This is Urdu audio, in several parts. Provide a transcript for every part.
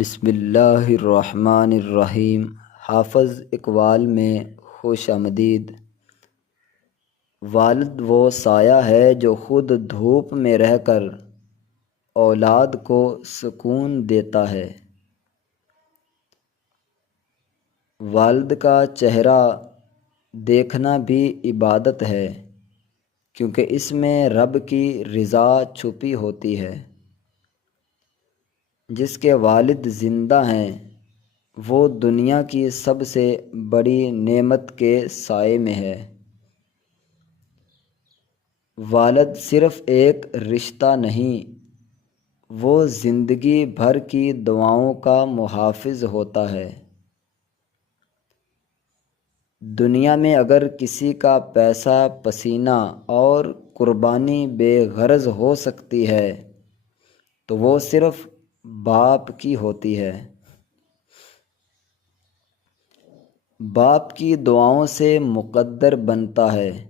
بسم اللہ الرحمن الرحیم۔ حافظ اقبال میں خوش آمدید۔ والد وہ سایہ ہے جو خود دھوپ میں رہ کر اولاد کو سکون دیتا ہے۔ والد کا چہرہ دیکھنا بھی عبادت ہے، کیونکہ اس میں رب کی رضا چھپی ہوتی ہے۔ جس کے والد زندہ ہیں وہ دنیا کی سب سے بڑی نعمت کے سائے میں ہے۔ والد صرف ایک رشتہ نہیں، وہ زندگی بھر کی دعاؤں کا محافظ ہوتا ہے۔ دنیا میں اگر کسی کا پیسہ، پسینہ اور قربانی بے غرض ہو سکتی ہے تو وہ صرف باپ کی ہوتی ہے۔ باپ کی دعاؤں سے مقدر بنتا ہے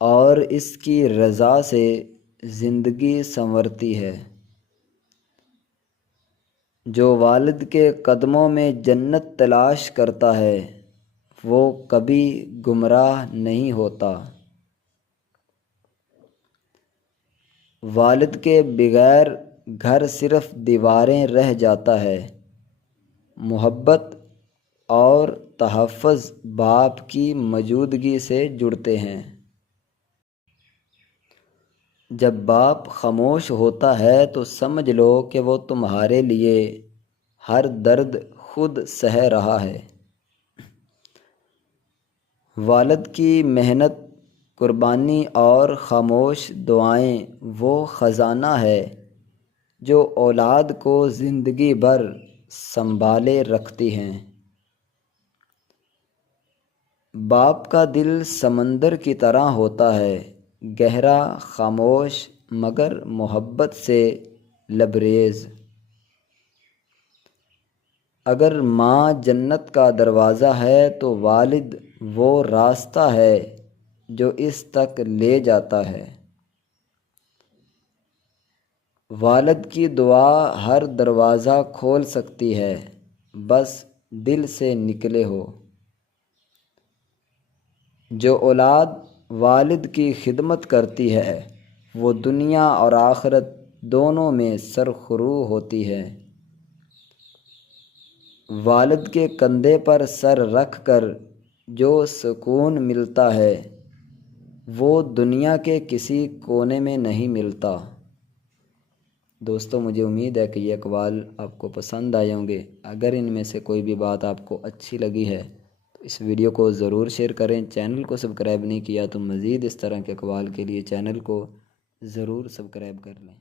اور اس کی رضا سے زندگی سنورتی ہے۔ جو والد کے قدموں میں جنت تلاش کرتا ہے وہ کبھی گمراہ نہیں ہوتا۔ والد کے بغیر گھر صرف دیواریں رہ جاتا ہے۔ محبت اور تحفظ باپ کی موجودگی سے جڑتے ہیں۔ جب باپ خاموش ہوتا ہے تو سمجھ لو کہ وہ تمہارے لیے ہر درد خود سہ رہا ہے۔ والد کی محنت، قربانی اور خاموش دعائیں وہ خزانہ ہے جو اولاد کو زندگی بھر سنبھالے رکھتی ہیں۔ باپ کا دل سمندر کی طرح ہوتا ہے، گہرا، خاموش مگر محبت سے لبریز۔ اگر ماں جنت کا دروازہ ہے تو والد وہ راستہ ہے جو اس تک لے جاتا ہے۔ والد کی دعا ہر دروازہ کھول سکتی ہے، بس دل سے نکلے ہو۔ جو اولاد والد کی خدمت کرتی ہے وہ دنیا اور آخرت دونوں میں سرخرو ہوتی ہے۔ والد کے کندھے پر سر رکھ کر جو سکون ملتا ہے وہ دنیا کے کسی کونے میں نہیں ملتا۔ دوستو، مجھے امید ہے کہ یہ اقوال آپ کو پسند آئے ہوں گے۔ اگر ان میں سے کوئی بھی بات آپ کو اچھی لگی ہے تو اس ویڈیو کو ضرور شیئر کریں۔ چینل کو سبسکرائب نہیں کیا تو مزید اس طرح کے اقوال کے لیے چینل کو ضرور سبسکرائب کر لیں۔